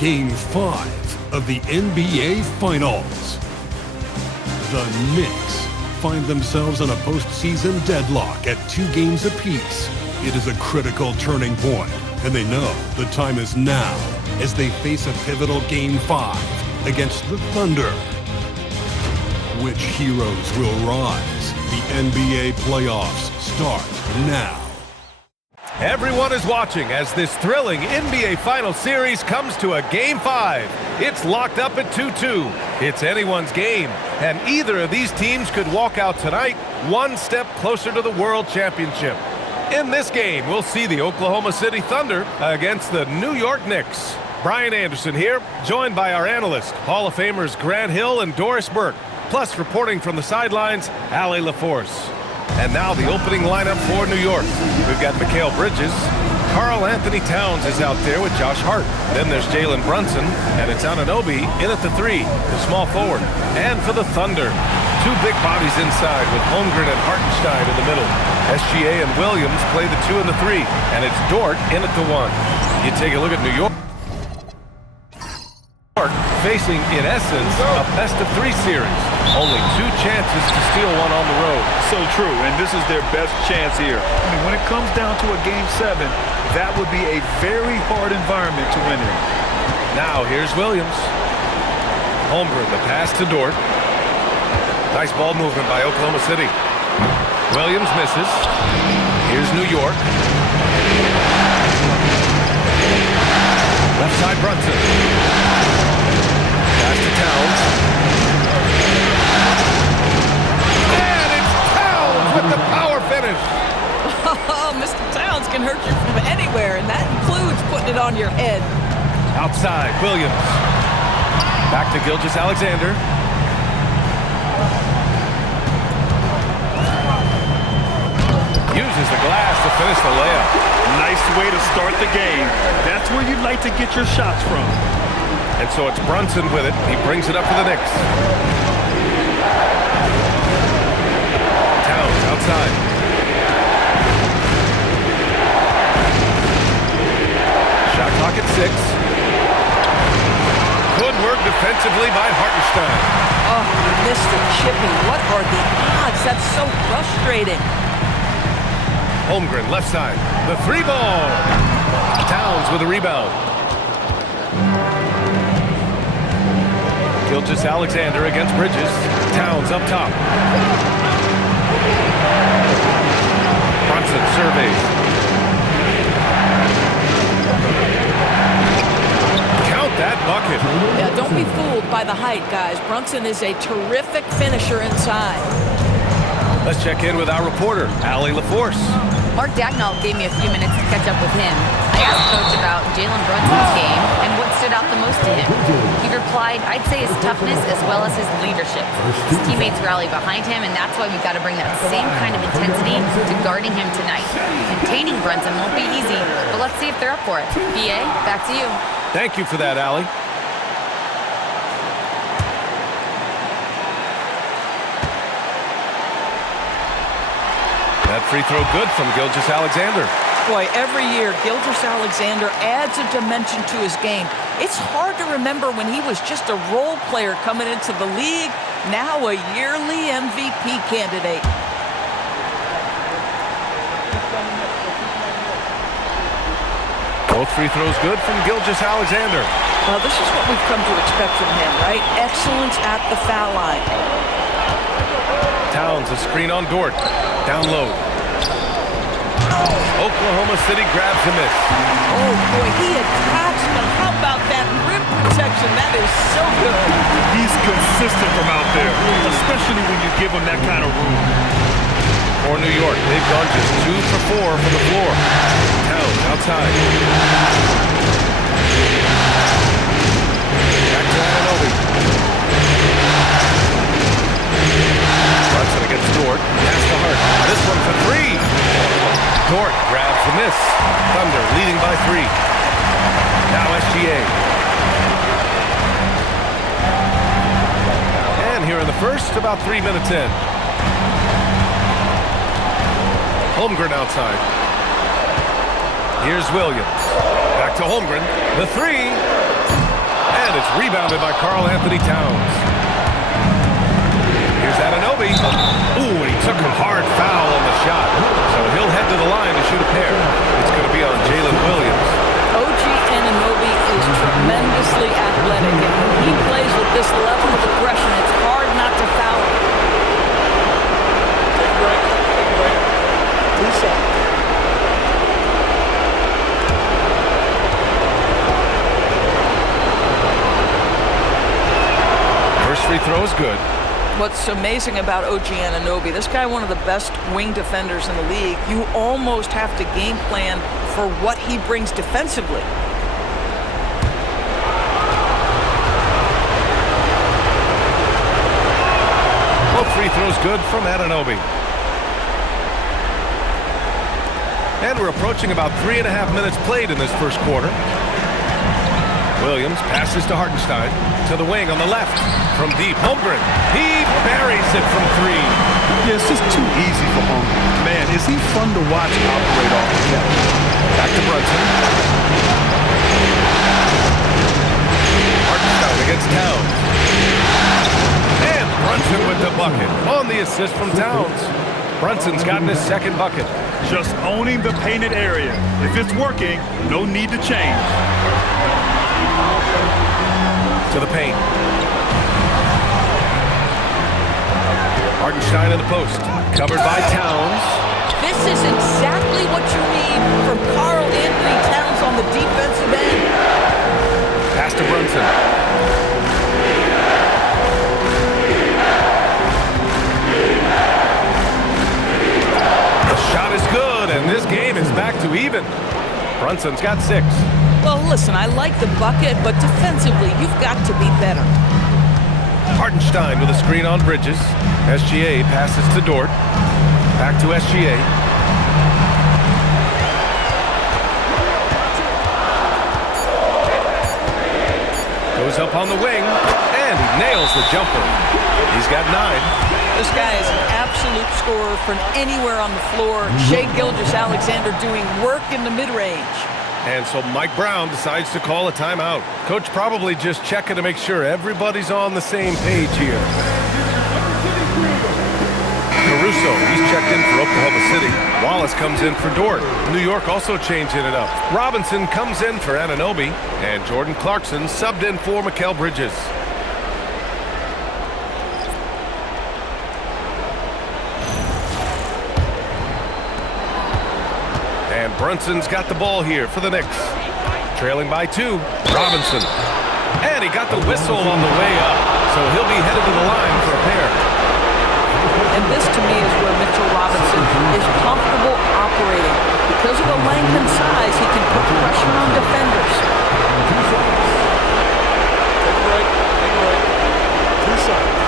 Game 5 of the NBA Finals. The Knicks find themselves on a postseason deadlock at 2 games apiece. It is a critical turning point, and they know the time is now as they face a pivotal Game 5 against the Thunder. Which heroes will rise? The NBA playoffs start now. Everyone is watching as this thrilling NBA Finals series comes to a Game 5. It's locked up at 2-2. It's anyone's game, and either of these teams could walk out tonight one step closer to the World Championship. In this game, we'll see the Oklahoma City Thunder against the New York Knicks. Brian Anderson here, joined by our analysts, Hall of Famers Grant Hill and Doris Burke, plus reporting from the sidelines, Allie LaForce. And now the opening lineup for New York. We've got Mikal Bridges. Karl Anthony Towns is out there with Josh Hart. Then there's Jalen Brunson, and it's Anunoby in at the 3, the small forward. And for the Thunder, 2 big bodies inside with Holmgren and Hartenstein in the middle. SGA and Williams play the 2 and the 3, and it's Dort in at the 1. You take a look at New York. Facing, in essence, a best-of-3 series. Only 2 chances to steal one on the road. So true, and this is their best chance here. I mean, when it comes down to a Game 7, that would be a very hard environment to win in. Now, here's Williams. Holmgren, the pass to Dort. Nice ball movement by Oklahoma City. Williams misses. Here's New York. Left side, Brunson. Pass to Towns. And it's Towns with the power finish. Oh, Mr. Towns can hurt you from anywhere, and that includes putting it on your head. Outside, Williams. Back to Gilgeous-Alexander. Uses the glass to finish the layup. Nice way to start the game. That's where you'd like to get your shots from. And so it's Brunson with it. He brings it up for the Knicks. Towns outside. Shot clock at 6. Good work defensively by Hartenstein. Oh, Mr. Chippy, what are the odds? That's so frustrating. Holmgren, left side. The 3 ball. Towns with a rebound. Gilgeous-Alexander against Bridges. Towns up top. Brunson surveys. Count that bucket. Yeah, don't be fooled by the height, guys. Brunson is a terrific finisher inside. Let's check in with our reporter, Allie LaForce. Mark Dagnall gave me a few minutes to catch up with him. I asked Coach about Jalen Brunson's game and what stood out the most to him. He replied, I'd say his toughness as well as his leadership. His teammates rally behind him, and that's why we've got to bring that same kind of intensity to guarding him tonight. Containing Brunson won't be easy, but let's see if they're up for it. PA, back to you. Thank you for that, Allie. That free throw good from Gilgeous-Alexander. Boy, every year, Gilgeous-Alexander adds a dimension to his game. It's hard to remember when he was just a role player coming into the league, now a yearly MVP candidate. Both free throws good from Gilgeous-Alexander. Well, this is what we've come to expect from him, right? Excellence at the foul line. Towns, a screen on Dort. Down low. Oklahoma City grabs a miss. Oh, boy, he attacks, but how about that rim protection? That is so good. He's consistent from out there, especially when you give him that kind of room. For New York, they've gone just 2 for 4 from the floor. Towns outside. Back to Anunoby. Brunson against Dort. Pass to Hart. This one for 3. Dort grabs the miss. Thunder leading by 3. Now SGA. And here in the first, about 3 minutes in. Holmgren outside. Here's Williams. Back to Holmgren. The 3. And it's rebounded by Karl Anthony Towns. Here's Anunoby. Ooh, and he took a hard foul on the shot. So he'll head to the line to shoot a pair. It's going to be on Jalen Williams. OG Anunoby is tremendously athletic, and when he plays with this level of aggression, it's hard not to foul him. Take a break. Reset. First free throw is good. What's amazing about OG Anunoby, this guy one of the best wing defenders in the league. You almost have to game plan for what he brings defensively. Both free throws good from Anunoby. And we're approaching about 3.5 minutes played in this first quarter. Williams passes to Hartenstein. To the wing on the left. From deep, Holmgren. He buries it from three. Yeah, it's just too easy for Holmgren. Man, is he fun to watch operate off the catch. Back to Brunson. Hartenstein against Towns. And Brunson with the bucket on the assist from Towns. Brunson's gotten his second bucket. Just owning the painted area. If it's working, no need to change. To the paint. Hartenstein in the post. Covered by Towns. This is exactly what you need from Karl Anthony Towns on the defensive end. Pass to Brunson. The shot is good, and this game is back to even. Brunson's got 6. Well, listen, I like the bucket, but defensively, you've got to be better. Hartenstein with a screen on Bridges. SGA passes to Dort. Back to SGA. Goes up on the wing, and he nails the jumper. He's got 9. This guy is an absolute scorer from anywhere on the floor. Shai Gilgeous-Alexander doing work in the mid-range. And so Mike Brown decides to call a timeout. Coach probably just checking to make sure everybody's on the same page here. Caruso, he's checked in for Oklahoma City. Wallace comes in for Dort. New York also changing it up. Robinson comes in for Anunoby. And Jordan Clarkson subbed in for Mikal Bridges. And Brunson's got the ball here for the Knicks. Trailing by 2. Robinson. And he got the whistle on the way up. So he'll be headed to the line for a pair. And this, to me, is where Mitchell Robinson is comfortable operating. Because of the length and size, he can put pressure on defenders. Take a break. 2 shots.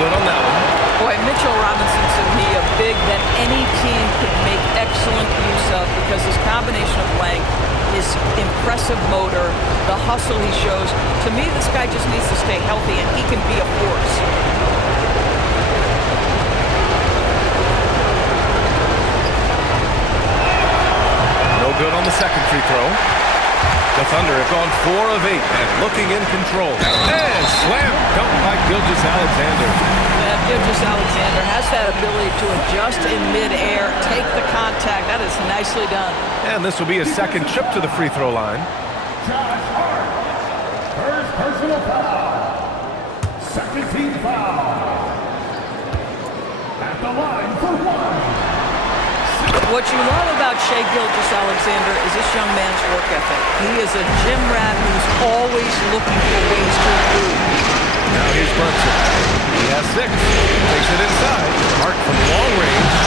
Good on that one. Boy, Mitchell Robinson to me a big that any team could make excellent use of because his combination of length, his impressive motor, the hustle he shows. To me, this guy just needs to stay healthy and he can be a force. No good on the second free throw. The Thunder have gone 4 of 8 and looking in control. And slam dunk by Gilgeous-Alexander. Yeah, Gilgeous-Alexander has that ability to adjust in midair, take the contact. That is nicely done. And this will be a second trip to the free throw line. Josh Hart, first personal foul. Second team foul. At the line for 1. What you love about Shai Gilgeous-Alexander is this young man's work ethic. He is a gym rat who's always looking for ways to improve. Now here's Brunson. He has 6. Takes it inside. Hart from long range.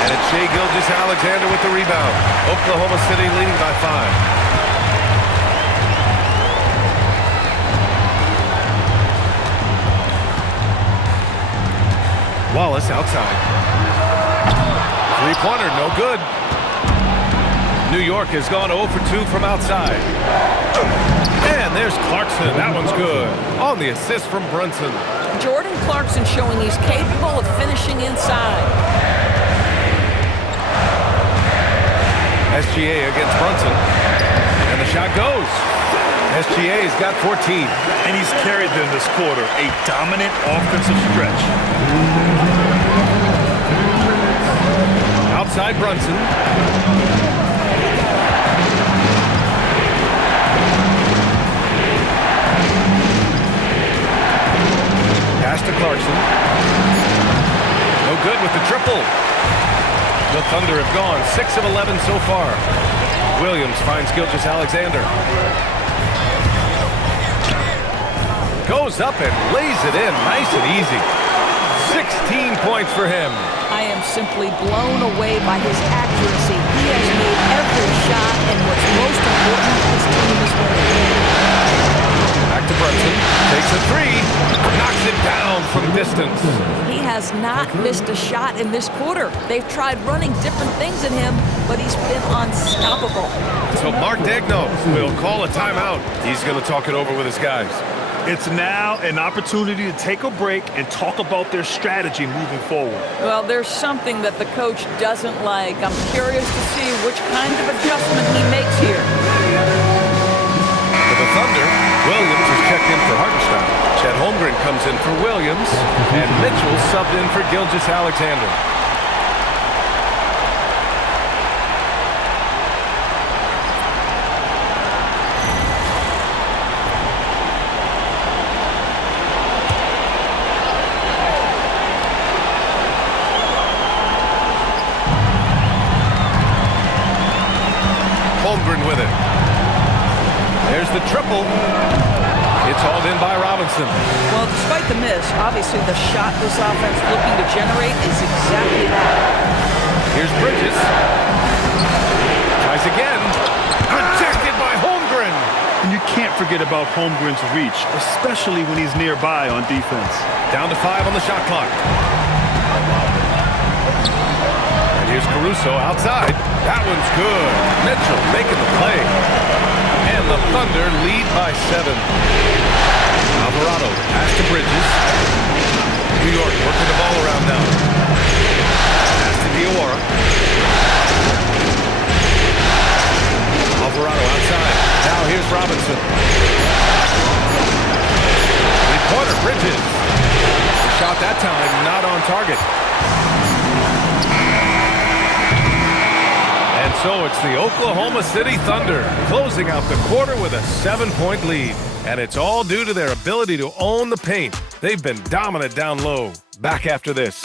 And it's Shai Gilgeous-Alexander with the rebound. Oklahoma City leading by 5. Wallace outside. Three-pointer, no good. New York has gone 0 for 2 from outside. And there's Clarkson. That one's good. On the assist from Brunson. Jordan Clarkson showing he's capable of finishing inside. SGA against Brunson. And the shot goes. SGA's got 14. And he's carried them this quarter. A dominant offensive stretch. Outside Brunson. Pass to Clarkson. No good with the triple. The Thunder have gone 6 of 11 so far. Williams finds Gilgeous-Alexander. Goes up and lays it in nice and easy. 16 points for him. I am simply blown away by his accuracy. He has made every shot, and what's most important, his team is winning. Back to Brunson. Takes a three. Knocks it down from distance. He has not missed a shot in this quarter. They've tried running different things at him, but he's been unstoppable. So Mark Daigneault will call a timeout. He's going to talk it over with his guys. It's now an opportunity to take a break and talk about their strategy moving forward. Well, there's something that the coach doesn't like. I'm curious to see which kind of adjustment he makes here. For the Thunder, Williams is checked in for Hartenstein. Chet Holmgren comes in for Williams, and Mitchell subbed in for Gilgeous-Alexander. Holmgren with it. There's the triple. It's hauled in by Robinson. Well, despite the miss, obviously the shot this offense looking to generate is exactly that. Here's Bridges. Tries again. Rejected by Holmgren. And you can't forget about Holmgren's reach, especially when he's nearby on defense. Down to 5 on the shot clock. And here's Caruso outside. That one's good. Mitchell making the play. And the Thunder lead by 7. Alvarado pass to Bridges. New York working the ball around now. Pass to Diawara. Alvarado outside. Now here's Robinson. Three-pointer, Bridges. The shot that time not on target. And so it's the Oklahoma City Thunder closing out the quarter with a 7-point lead. And it's all due to their ability to own the paint. They've been dominant down low. Back after this.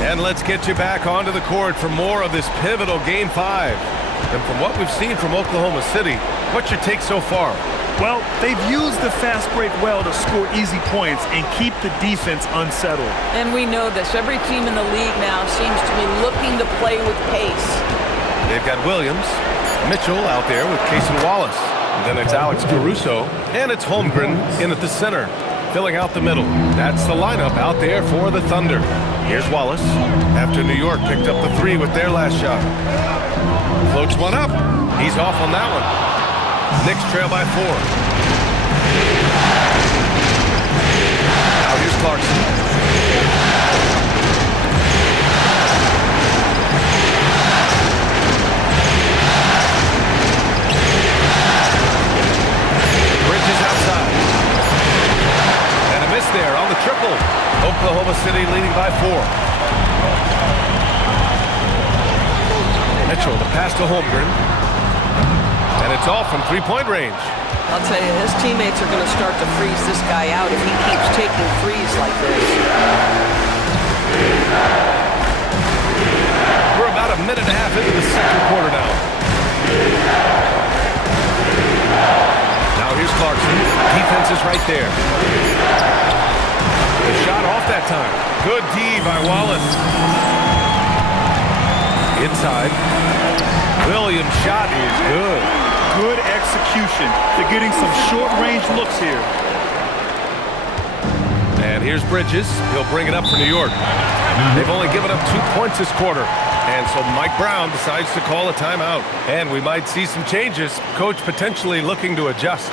And let's get you back onto the court for more of this pivotal Game 5. And from what we've seen from Oklahoma City, what's your take so far? Well, they've used the fast break well to score easy points and keep the defense unsettled. And we know this. Every team in the league now seems to be looking to play with pace. They've got Williams, Mitchell out there with Casey Wallace. And then it's Alex Caruso, and it's Holmgren in at the center, filling out the middle. That's the lineup out there for the Thunder. Here's Wallace, after New York picked up the 3 with their last shot. Floats one up. He's off on that one. Knicks trail by 4. Now here's Clarkson. Bridges outside. And a miss there on the triple. Oklahoma City leading by 4. Mitchell, the pass to Holmgren. And it's off from 3-point range. I'll tell you, his teammates are going to start to freeze this guy out if he keeps taking threes like this. We're about a minute and a half into the second quarter now. Now here's Clarkson. Defense is right there. The shot off that time. Good D by Wallace. Inside. Williams' shot is good. Good execution. They're getting some short-range looks here. And here's Bridges. He'll bring it up for New York. They've only given up 2 points this quarter. And so Mike Brown decides to call a timeout. And we might see some changes. Coach potentially looking to adjust.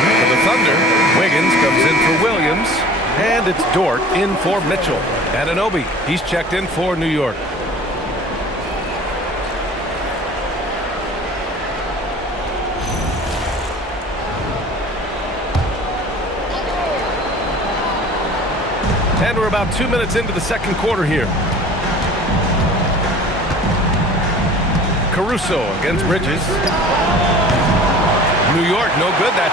For the Thunder, Wiggins comes in for Williams. And it's Dort in for Mitchell. Anunoby, he's checked in for New York. And we're about 2 minutes into the second quarter here. Caruso against Bridges. New York, no good. That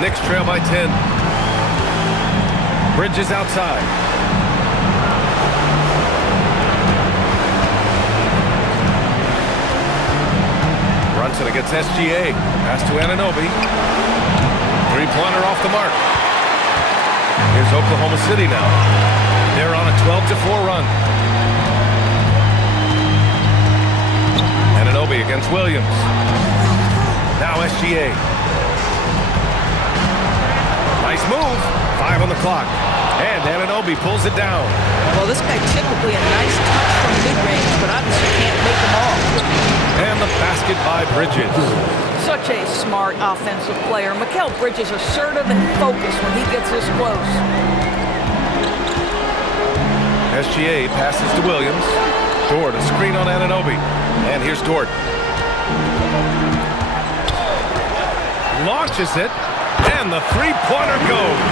Knicks trail by 10. Bridges outside. Brunson against SGA. Pass to Anunoby. Three-pointer off the mark. Here's Oklahoma City now. They're on a 12-4 run. Anunoby against Williams. Now SGA. Nice move. 5 on the clock. And Anunoby pulls it down. Well, this guy typically a nice touch from mid-range, but obviously can't make them all. And the basket by Bridges. Such a smart offensive player. Mikal Bridges assertive and focused when he gets this close. SGA passes to Williams. Dort, a screen on Anunoby. And here's Dort. Launches it. And the three-pointer goes.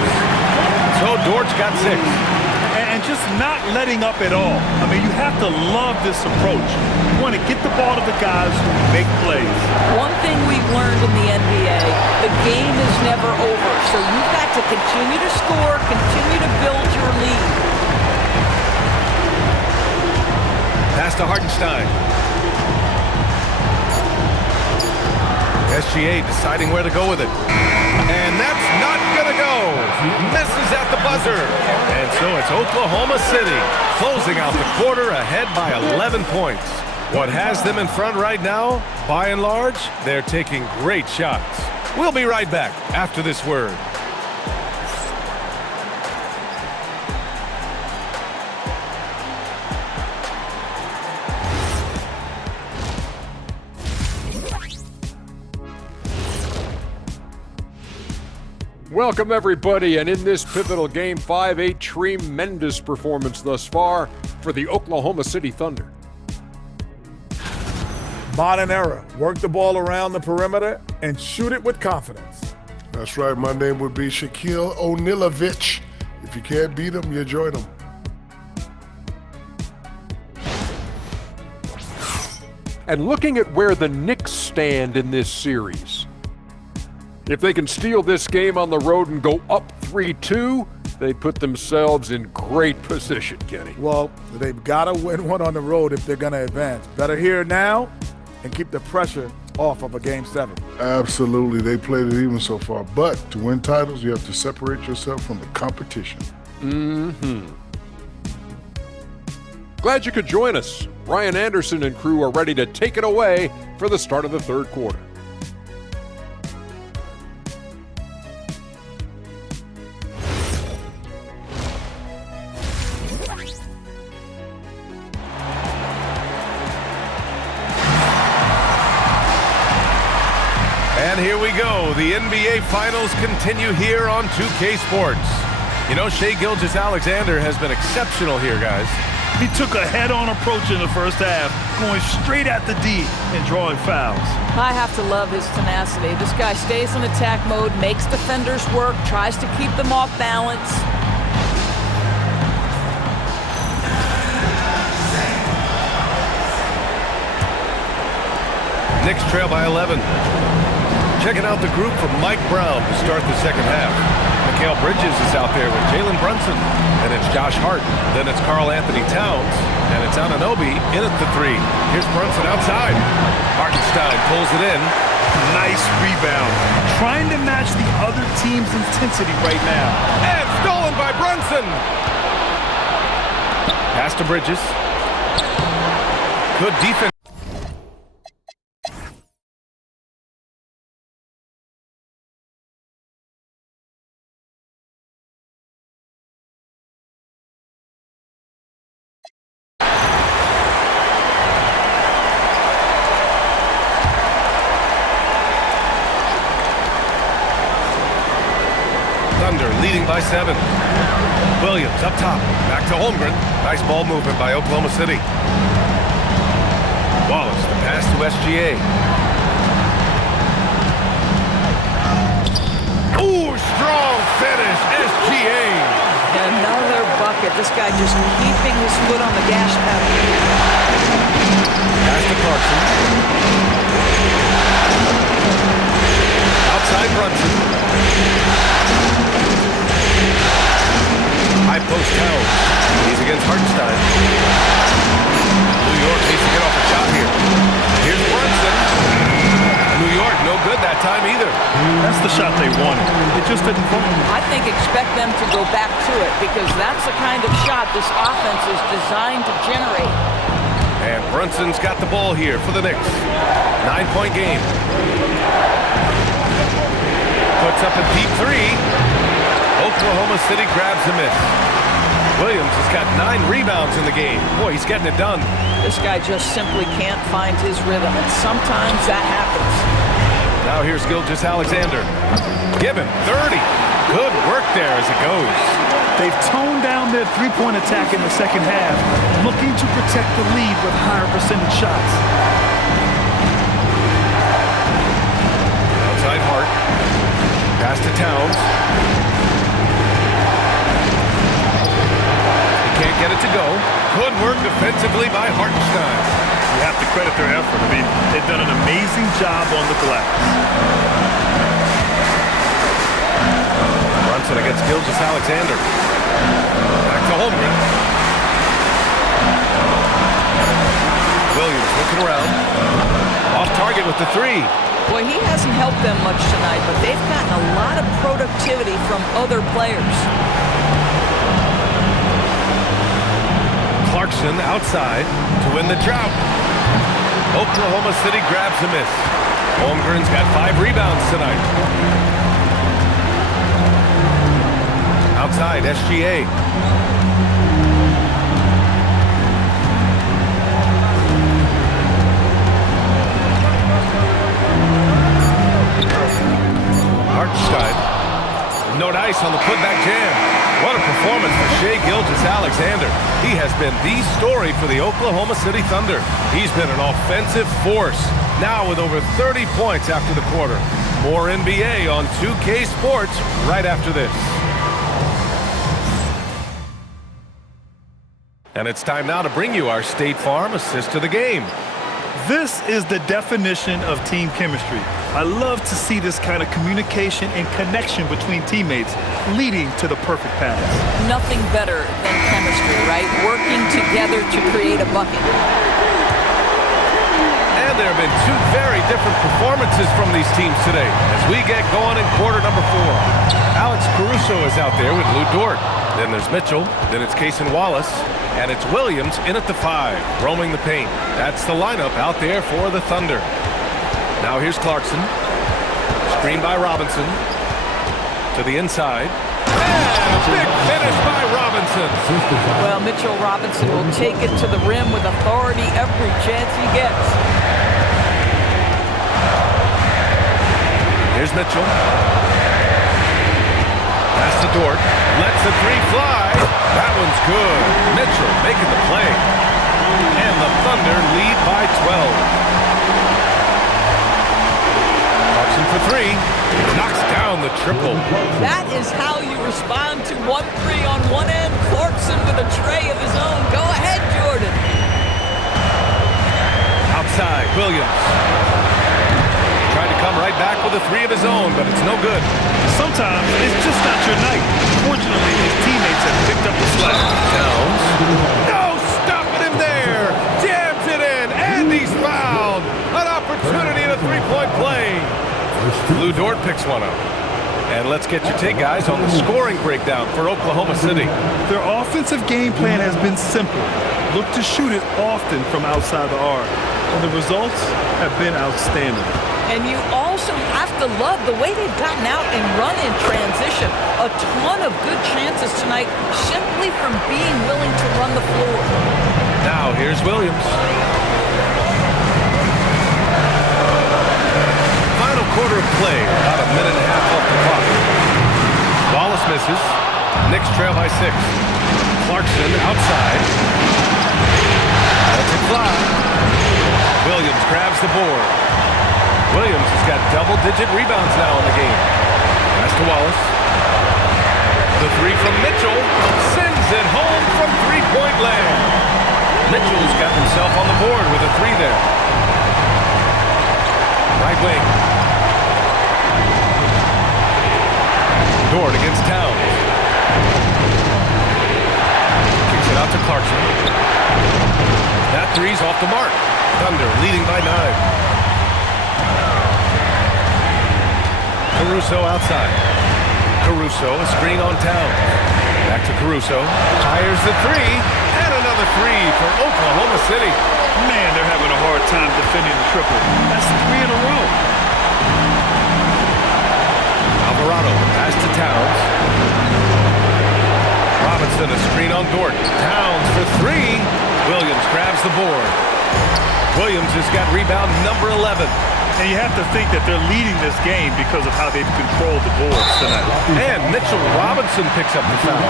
So Dort's got 6. And just not letting up at all. I mean, you have to love this approach. You want to get the ball to the guys who make plays. One thing we've learned in the NBA, the game is never over. So you've got to continue to score, continue to build your lead. Pass to Hartenstein. SGA deciding where to go with it. And that's not going to go. Misses at the buzzer. And so it's Oklahoma City closing out the quarter ahead by 11 points. What has them in front right now, by and large, they're taking great shots. We'll be right back after this word. Welcome, everybody, and in this pivotal Game 5, a tremendous performance thus far for the Oklahoma City Thunder. Modern era. Work the ball around the perimeter and shoot it with confidence. That's right. My name would be Shaquille O'Nealovich. If you can't beat him, you join him. And looking at where the Knicks stand in this series, if they can steal this game on the road and go up 3-2, they put themselves in great position, Kenny. Well, they've got to win one on the road if they're going to advance. Better here now and keep the pressure off of a Game 7. Absolutely. They played it even so far. But to win titles, you have to separate yourself from the competition. Glad you could join us. Ryan Anderson and crew are ready to take it away for the start of the third quarter. And here we go. The NBA Finals continue here on 2K Sports. You know, Shai Gilgeous-Alexander has been exceptional here, guys. He took a head-on approach in the first half, going straight at the D and drawing fouls. I have to love his tenacity. This guy stays in attack mode, makes defenders work, tries to keep them off balance. Knicks trail by 11. Checking out the group from Mike Brown to start the second half. Mikal Bridges is out there with Jalen Brunson. And it's Josh Hart. Then it's Karl Anthony Towns. And it's Anunoby in at the 3. Here's Brunson outside. Hartenstein pulls it in. Nice rebound. Trying to match the other team's intensity right now. And stolen by Brunson. Pass to Bridges. Good defense. Thunder leading by 7. Williams up top. Back to Holmgren. Nice ball movement by Oklahoma City. Wallace, the pass to SGA. Ooh, strong finish, SGA. Another bucket. This guy just keeping his foot on the gas pedal. Pass to Clarkson. Outside Brunson. High post Towns. He's against Hartenstein. New York needs to get off a shot here. Here's Brunson. New York, no good that time either. That's the shot they wanted. It just didn't fall. I think expect them to go back to it because that's the kind of shot this offense is designed to generate. And Brunson's got the ball here for the Knicks. 9-point game. Puts up a deep 3. Oklahoma City grabs a miss. Williams has got 9 rebounds in the game. Boy, he's getting it done. This guy just simply can't find his rhythm, and sometimes that happens. Now here's Gilgeous-Alexander. Given 30. Good work there as it goes. They've toned down their three-point attack in the second half, looking to protect the lead with higher percentage shots. Outside Hart. Pass to Towns. Can't get it to go. Good work defensively by Hartenstein. You have to credit their effort. I mean, they've done an amazing job on the glass. Brunson against Gilgeous-Alexander. Back to Holmgren. Williams looking around. Off target with the 3. Boy, he hasn't helped them much tonight, but they've gotten a lot of productivity from other players. Clarkson outside to win the drought. Oklahoma City grabs a miss. Holmgren's got 5 rebounds tonight. Outside, SGA. Hartenstein. No dice on the putback jam. What a performance for Shai Gilgeous-Alexander. He has been the story for the Oklahoma City Thunder. He's been an offensive force. Now with over 30 points after the quarter. More NBA on 2K Sports right after this. And it's time now to bring you our State Farm assist of the game. This is the definition of team chemistry. I love to see this kind of communication and connection between teammates leading to the perfect pass. Nothing better than chemistry, right? Working together to create a bucket. And there have been 2 very different performances from these teams today as we get going in quarter number 4. Alex Caruso is out there with Lou Dort. Then there's Mitchell. Then it's Cason Wallace. And it's Williams in at the 5, roaming the paint. That's the lineup out there for the Thunder. Now here's Clarkson. Screen by Robinson. To the inside. And a big finish by Robinson. Well, Mitchell Robinson will take it to the rim with authority every chance he gets. Here's Mitchell. Pass to Dort. Lets the 3 fly. That one's good. Mitchell making the play. And the Thunder lead by 12. Clarkson for 3. Knocks down the triple. That is how you respond to 1-3 on one end. Clarkson with a tray of his own. Go ahead, Jordan. Outside, Williams. Tried to come right back with a three of his own, but it's no good. Sometimes it's just not your night. Fortunately, his teammates have picked up the slack. Downs. No, stopping him there. Jams it in, and he's fouled. An opportunity in a three-point play. Lou Dort picks one up. And let's get your take, guys, on the scoring breakdown for Oklahoma City. Their offensive game plan has been simple. Look to shoot it often from outside the arc. And the results have been outstanding. And you also have to love the way they've gotten out and run in transition. A ton of good chances tonight simply from being willing to run the floor. Now here's Williams. Final quarter of play, about a minute and a half off the clock. Wallace misses. Knicks trail by 6. Clarkson outside. Lets it fly. Williams grabs the board. Williams has got double-digit rebounds now in the game. Pass to Wallace. The three from Mitchell sends it home from three-point land. Mitchell's got himself on the board with a three there. Right wing. Dort against Towns. Kicks it out to Clarkson. That three's off the mark. Thunder leading by 9. Caruso outside. Caruso, a screen on Towns. Back to Caruso. Fires the three. And another three for Oklahoma City. Man, they're having a hard time defending the triple. That's 3 in a row. Alvarado, pass to Towns. Robinson, a screen on Dort. Towns for 3. Williams grabs the board. Williams has got rebound number 11. And you have to think that they're leading this game because of how they've controlled the boards tonight. And Mitchell Robinson picks up the foul.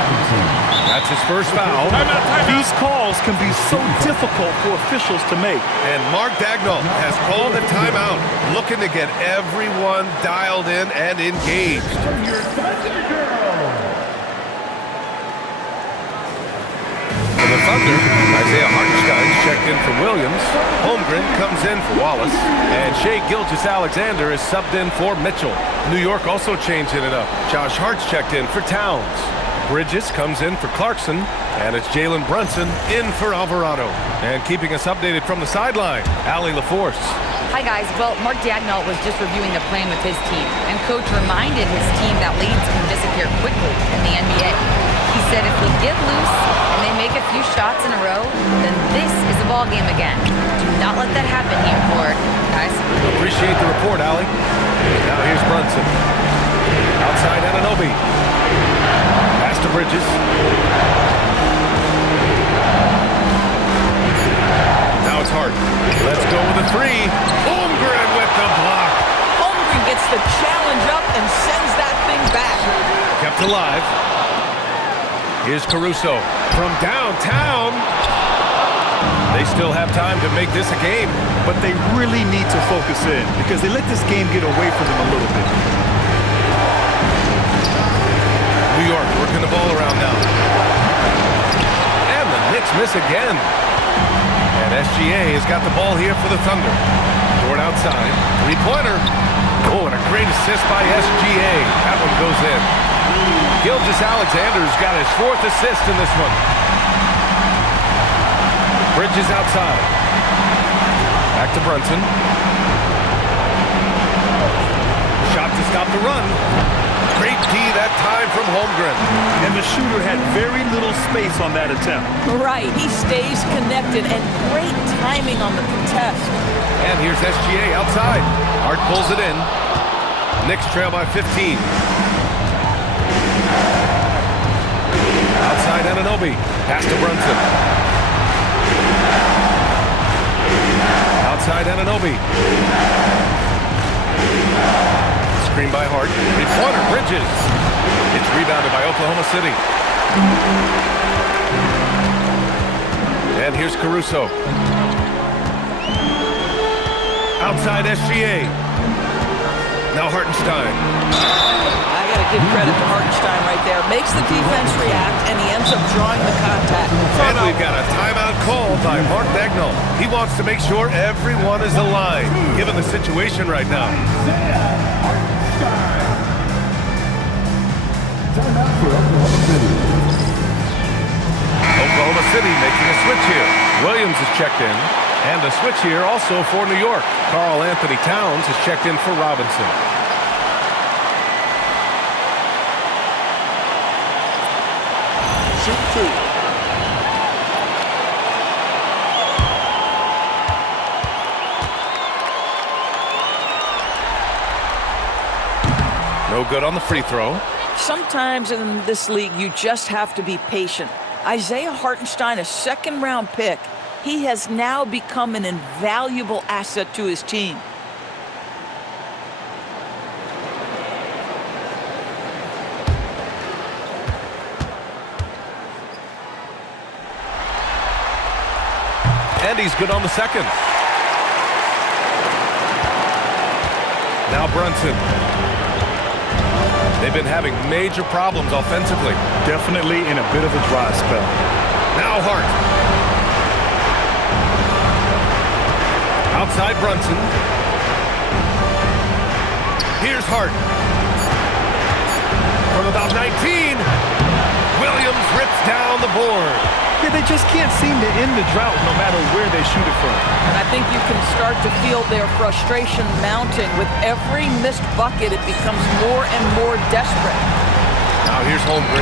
That's his first foul. These calls can be so difficult for officials to make. And Mark Dagnall has called a timeout, looking to get everyone dialed in and engaged. For the Thunder, Isaiah Hartenstein's checked in for Williams. Holmgren comes in for Wallace. And Shai Gilgeous-Alexander is subbed in for Mitchell. New York also changing it up. Josh Hart's checked in for Towns. Bridges comes in for Clarkson. And it's Jalen Brunson in for Alvarado. And keeping us updated from the sideline, Allie LaForce. Hi, guys. Well, Mark Dagnall was just reviewing the plan with his team, and Coach reminded his team that leads can disappear quickly in the NBA. He said if we get loose and they make a few shots in a row, then this is a ball game again. Do not let that happen here, Ford. Guys. Appreciate the report, Allie. Now here's Brunson. Outside Anunoby. Pass to Bridges. Now it's Hart. Let's go with a three. Holmgren with the block. Holmgren gets the challenge up and sends that thing back. Kept alive. Here's Caruso from downtown. They still have time to make this a game. But they really need to focus in because they let this game get away from them a little bit. New York working the ball around now. And the Knicks miss again. And SGA has got the ball here for the Thunder. Dort outside. Three-pointer. Oh, and a great assist by SGA. That one goes in. Gilgeous-Alexander's got his 4th assist in this one. Bridges outside. Back to Brunson. Shot to stop the run. Great D that time from Holmgren. And the shooter had very little space on that attempt. Right, he stays connected and great timing on the contest. And here's SGA outside. Hart pulls it in. Knicks trail by 15. Outside Anunoby. Pass to Brunson. Outside Anunoby. Screen by Hart. Three-pointer, Bridges. It's rebounded by Oklahoma City. And here's Caruso. Outside SGA. Now Hartenstein. I got to give credit to Hartenstein right there. Makes the defense react, and he ends up drawing the contact. And we've got a timeout called by Mark Dagnall. He wants to make sure everyone is aligned, given the situation right now. Oklahoma City making a switch here. Williams is checked in. And a switch here also for New York. Karl Anthony Towns is checked in for Robinson. Shoot two. No good on the free throw. Sometimes in this league, you just have to be patient. Isaiah Hartenstein, a second-round pick, he has now become an invaluable asset to his team. And he's good on the second. Now Brunson. They've been having major problems offensively. Definitely in a bit of a dry spell. Now Hart. Outside Brunson. Here's Hart. From about 19. Williams rips down the board. Yeah, they just can't seem to end the drought no matter where they shoot it from. And I think you can start to feel their frustration mounting. With every missed bucket, it becomes more and more desperate. Now here's Holmgren.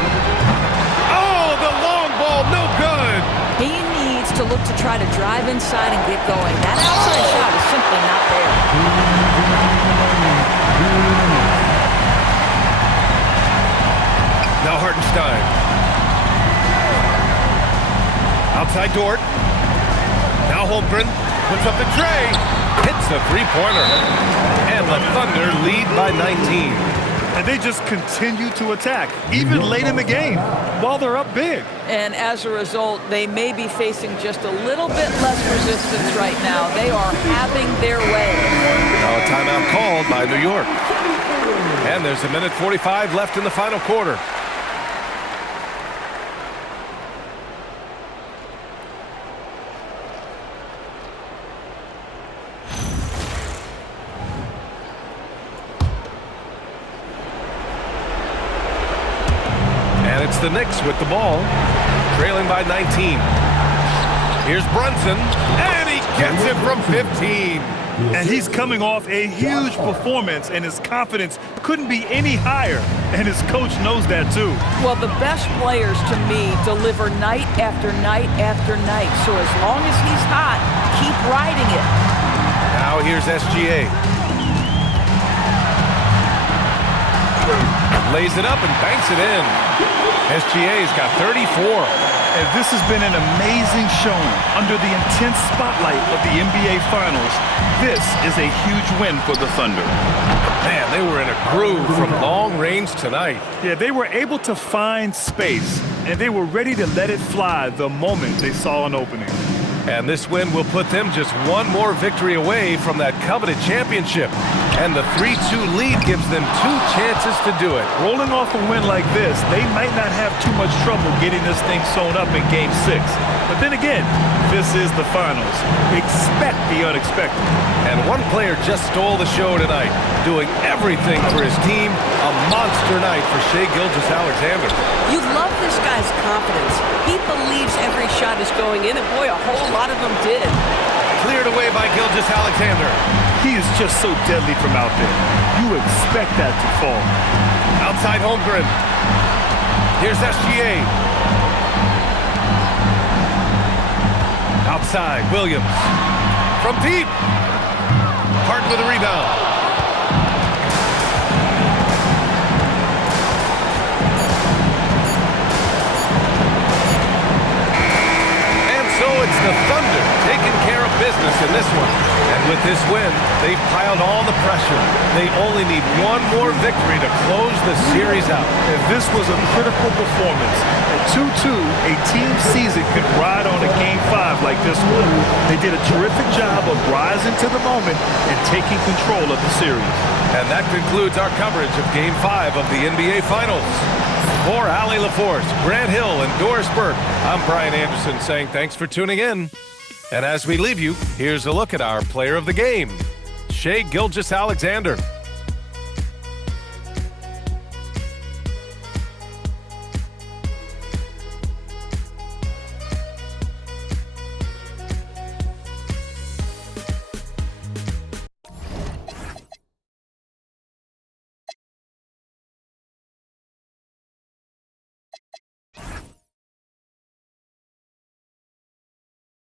Oh, the long ball, no good. He needs to look to try to drive inside and get going. That outside shot is simply not there. Now Hartenstein. Outside Dort. Now Holmgren puts up the tray. Hits a three-pointer. And the Thunder lead by 19. And they just continue to attack, even late in the game, while they're up big. And as a result, they may be facing just a little bit less resistance right now. They are having their way. Now a timeout called by New York. And there's a minute 45 left in the final quarter. It's the Knicks with the ball, trailing by 19. Here's Brunson, and he gets it from 15. And he's coming off a huge performance, and his confidence couldn't be any higher. And his coach knows that, too. Well, the best players, to me, deliver night after night after night. So as long as he's hot, keep riding it. Now here's SGA. Lays it up and banks it in. SGA's got 34. And this has been an amazing showing under the intense spotlight of the NBA Finals. This is a huge win for the Thunder. Man, they were in a groove from long range tonight. Yeah, they were able to find space, and they were ready to let it fly the moment they saw an opening. And this win will put them just one more victory away from that coveted championship. And the 3-2 lead gives them 2 chances to do it. Rolling off a win like this, they might not have too much trouble getting this thing sewn up in Game 6. But then again, this is the finals. Expect the unexpected. And one player just stole the show tonight, doing everything for his team. A monster night for Shai Gilgeous-Alexander. You love this guy's confidence. He believes every shot is going in, and boy, a whole lot of them did. Cleared away by Gilgeous-Alexander. He is just so deadly from out there. You expect that to fall. Outside Holmgren. Here's SGA. Outside, Williams. From deep. Hart with a rebound. It's the Thunder taking care of business in this one. And with this win, they've piled all the pressure. They only need one more victory to close the series out. And this was a critical performance. At 2-2, a team season could ride on a Game 5 like this one. They did a terrific job of rising to the moment and taking control of the series. And that concludes our coverage of Game 5 of the NBA Finals. For Allie LaForce, Grant Hill, and Doris Burke, I'm Brian Anderson saying thanks for tuning in. And as we leave you, here's a look at our player of the game, Shai Gilgeous-Alexander.